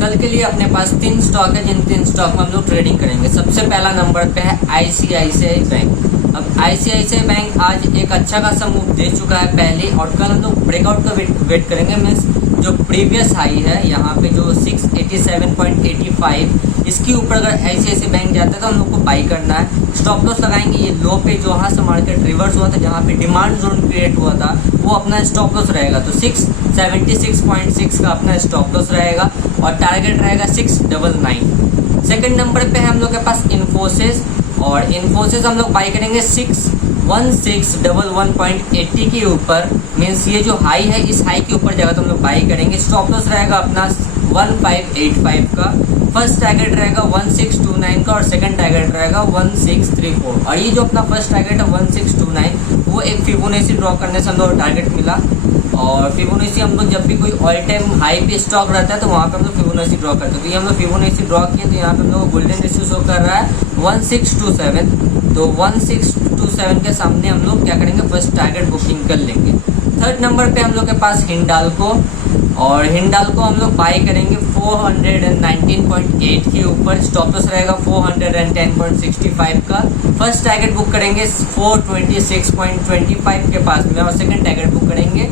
कल के लिए अपने पास 3 स्टॉक है, जिन 3 स्टॉक में हम लोग ट्रेडिंग करेंगे। सबसे पहला नंबर पे है आईसीआईसीआई बैंक। अब आईसीआईसीआई बैंक आज एक अच्छा खासा मूव दे चुका है पहले, और कल हम लोग ब्रेकआउट का वेट करेंगे। मीन्स जो प्रीवियस हाई है यहाँ पे जो 687.85, इसके ऊपर अगर आईसीआईसीआई बैंक जाता है तो हम लोग को बाई करना है। स्टॉप लॉस लगाएंगे ये लो पे, जो यहाँ से मार्केट रिवर्स हुआ था, जहाँ पे डिमांड जोन क्रिएट हुआ था, वो अपना स्टॉप लॉस रहेगा। तो 676.6 का अपना स्टॉप लॉस रहेगा और टारगेट रहेगा 699। सेकंड नंबर पे है हम लोग के पास इन्फोसिस, और इन्फोसिस हम लोग बाई करेंगे 61611.80 के ऊपर। मीन्स ये जो हाई है, इस हाई के ऊपर जाएगा तो हम लोग बाई करेंगे। स्टॉप लॉस रहेगा अपना 1585 का, फर्स्ट टारगेट रहेगा 1629 का और सेकंड टारगेट रहेगा 1634। और ये जो अपना फर्स्ट टारगेट है 1629, वो एक फिबोनाची ड्रॉ करने से हम लोग टारगेट मिला। और फिबोनाची हम लोग जब भी कोई ऑल टाइम हाई पे स्टॉक रहता है तो वहाँ पे हम लोग फिबोनाची ड्रॉ करते हैं। तो ये हम लोग फिबोनाची ड्रॉ किए, तो यहाँ पे हम लोग गोल्डन रेशियो शो कर रहा है 1627। तो 1627 के सामने हम लोग क्या करेंगे, फर्स्ट टारगेट बुकिंग कर लेंगे। थर्ड नंबर पे हम लोग के पास हिंडाल्को, और हिंडाल्को हम लोग बाई करेंगे 419.8 के ऊपर। स्टॉप लॉस रहेगा 410.65 का, फर्स्ट टारगेट बुक करेंगे 426.25 के पास में, और सेकंड टारगेट बुक करेंगे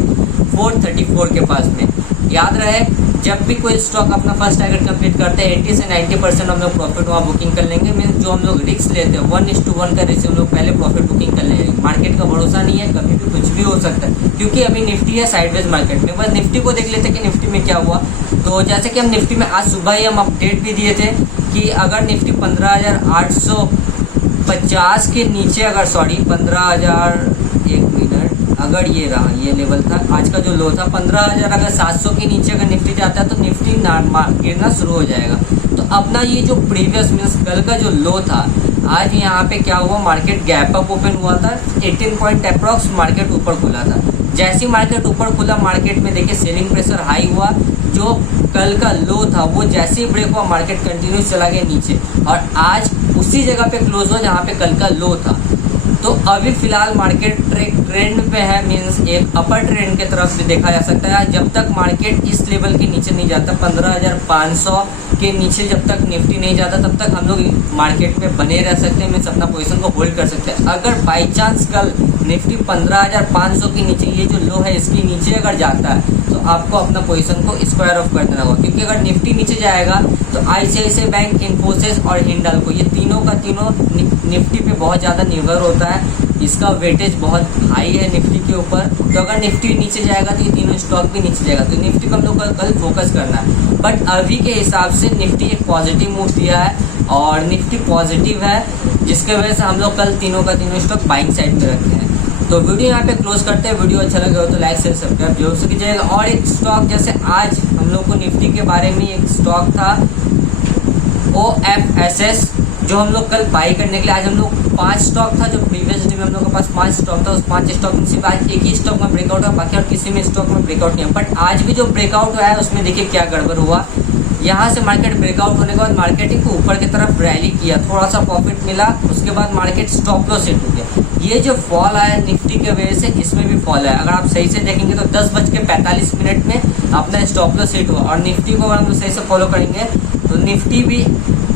434 के पास में। याद रहे, जब भी कोई स्टॉक अपना फर्स्ट टारगेट कंप्लीट करते हैं 80 से 90% हम लोग प्रॉफिट वहाँ बुकिंग कर लेंगे। मीन्स जो हम लोग रिस्क लेते हैं 1:1 का रेशियो हम लोग पहले प्रॉफिट बुकिंग कर लेंगे। मार्केट का भरोसा नहीं है, कभी भी कुछ भी हो सकता है, क्योंकि अभी निफ्टी है साइडवेज मार्केट में। बस निफ्टी को देख लेते हैं कि निफ्टी में क्या हुआ। तो जैसे कि हम निफ्टी में आज सुबह ही हम अपडेट भी दिए थे कि अगर निफ्टी 15,850 के नीचे, अगर 15,000 अगर ये रहा, ये लेवल था आज का जो लो था 15,000, अगर 700 के नीचे अगर निफ्टी जाता है तो निफ्टी गिरना शुरू हो जाएगा। तो अपना ये जो प्रीवियस मीन्स कल का जो लो था, आज यहाँ पे क्या हुआ, मार्केट गैप अप ओपन हुआ था, 18 पॉइंट अप्रॉक्स मार्केट ऊपर खुला था। जैसी मार्केट ऊपर खुला, मार्केट में देखिए सेलिंग प्रेशर हाई हुआ। जो कल का लो था वो जैसे ही ब्रेक हुआ, मार्केट कंटिन्यूस चला गया नीचे, और आज उसी जगह पे क्लोज हुआ जहाँ पे कल का लो था। तो अभी फिलहाल मार्केट ट्रेंड पे है, मीन्स एक अपर ट्रेंड के तरफ भी देखा जा सकता है। जब तक मार्केट इस लेवल के नीचे नहीं जाता, 15,500 के नीचे जब तक निफ्टी नहीं जाता, तब तक हम लोग मार्केट में बने रह सकते हैं, मीन्स अपना पोजीशन को होल्ड कर सकते हैं। अगर बाई चांस कल निफ्टी 15,500 के नीचे, ये जो लो है इसके नीचे अगर जाता है, तो आपको अपना पोजीशन को स्क्वायर ऑफ कर देना होगा। क्योंकि अगर निफ्टी नीचे जाएगा तो आईसीआईसीआई बैंक, इन्फोसिस और हिंडाल्को, ये तीनों का तीनों निफ्टी पे बहुत ज़्यादा निर्भर होता है। इसका वेटेज बहुत हाई है निफ्टी के ऊपर। तो अगर निफ्टी नीचे जाएगा तो ये तीनों स्टॉक भी नीचे जाएगा। तो निफ्टी को हम लोग कल फोकस करना है। बट अभी के हिसाब से निफ्टी एक पॉजिटिव मूव दिया है, और निफ्टी पॉजिटिव है, जिसके वजह से हम लोग कल तीनों का तीनों स्टॉक बाइंग साइड पे रखते हैं। तो वीडियो यहाँ पे क्लोज करते हैं। वीडियो अच्छा लगे हो तो लाइक शेयर सब्सक्राइब जरूर से कीजिएगा। और एक स्टॉक, जैसे आज हम लोग को निफ्टी के बारे में एक स्टॉक था OFSS, जो हम लोग कल बाई करने के लिए, आज हम लोग 5 स्टॉक था, जो प्रीवियस डे में हम लोग के पास 5 स्टॉक था, उस 5 स्टॉक में सिर्फ आज एक ही स्टॉक में ब्रेकआउट है, बाकी और किसी में स्टॉक में ब्रेकआउट नहीं है। बट आज भी जो ब्रेकआउट हुआ है उसमें देखिए क्या गड़बड़ हुआ। यहाँ से मार्केट ब्रेकआउट होने के बाद मार्केटिंग को ऊपर की तरफ रैली किया, थोड़ा सा प्रॉफिट मिला, उसके बाद मार्केट स्टॉप लॉस हिट हो गया। ये जो फॉल आया निफ्टी के वजह से, इसमें भी फॉल आया। अगर आप सही से देखेंगे तो 10:45 में अपना स्टॉप लॉस हिट हुआ, और निफ्टी को अगर हम सही से फॉलो करेंगे तो निफ्टी भी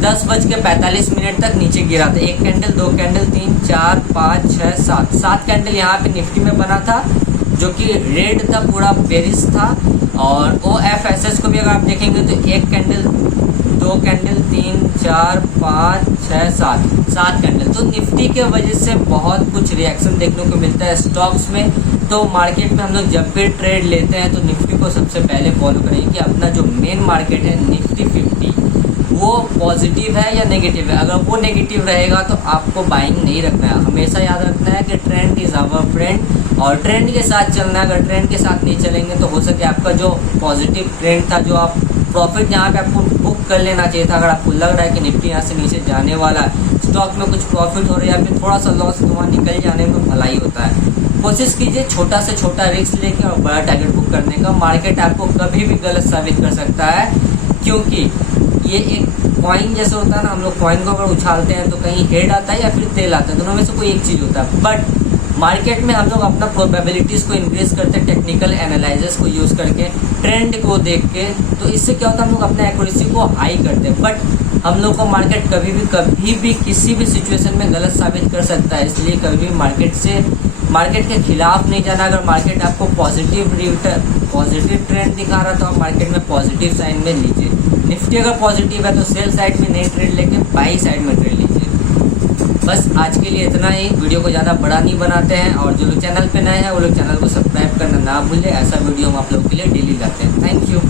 10:45 तक नीचे गिरा था। 1 कैंडल, 2 कैंडल, 3, 4, 5, 6, 7 कैंडल यहाँ पे निफ्टी में बना था, जो कि रेड था, पूरा बेरिश था। और OFSS को भी अगर आप देखेंगे तो 1 कैंडल, 2 कैंडल, 3, 4, 5, 6, 7 कैंडल। तो निफ्टी के वजह से बहुत कुछ रिएक्शन देखने को मिलता है स्टॉक्स में। तो मार्केट में हम लोग जब भी ट्रेड लेते हैं तो निफ्टी को सबसे पहले फॉलो करेंगे कि अपना जो मेन मार्केट है निफ्टी 50, वो पॉजिटिव है या नेगेटिव है। अगर वो नेगेटिव रहेगा तो आपको बाइंग नहीं रखना है। हमेशा याद रखना है कि ट्रेंड इज आवर फ्रेंड, और ट्रेंड के साथ चलना है। अगर ट्रेंड के साथ नहीं चलेंगे तो हो सके आपका जो पॉजिटिव ट्रेंड था, जो आप प्रॉफिट जहाँ पे आपको बुक कर लेना चाहिए था, अगर आपको लग रहा है कि निफ्टी यहाँ से नीचे जाने वाला है, स्टॉक में कुछ प्रॉफिट हो रहा है या फिर थोड़ा सा लॉस, तो वहाँ निकल जाने में भलाई होता है। कोशिश कीजिए छोटा से छोटा रिस्क लेके और बड़ा टारगेट बुक करने का। मार्केट आपको कभी भी गलत साबित कर सकता है, क्योंकि ये एक कॉइन जैसे होता है ना, हम लोग कॉइन को अगर उछालते हैं तो कहीं हेड आता है या फिर तेल आता है, दोनों में से कोई एक चीज़ होता है। बट मार्केट में हम लोग अपना प्रोबेबिलिटीज को इंक्रीज करते हैं टेक्निकल एनालिसिस को यूज करके, ट्रेंड को देख के। तो इससे क्या होता है, हम लोग अपने एक्यूरेसी को हाई करते हैं। बट हम लोग को मार्केट कभी भी किसी भी सिचुएशन में गलत साबित कर सकता है, इसलिए कभी भी मार्केट के खिलाफ नहीं जाना। अगर मार्केट आपको पॉजिटिव ट्रेंड दिखा रहा तो आप मार्केट में पॉजिटिव साइन में लीजिए। निफ्टी अगर पॉजिटिव है तो सेल साइड में नहीं ट्रेड लेके बाई साइड में ट्रेड लीजिए। बस आज के लिए इतना ही, वीडियो को ज़्यादा बड़ा नहीं बनाते हैं। और जो लोग चैनल पे नए हैं वो लोग चैनल को सब्सक्राइब करना ना भूलें, ऐसा वीडियो हम आप लोगों के लिए डेली लाते हैं। Thank you.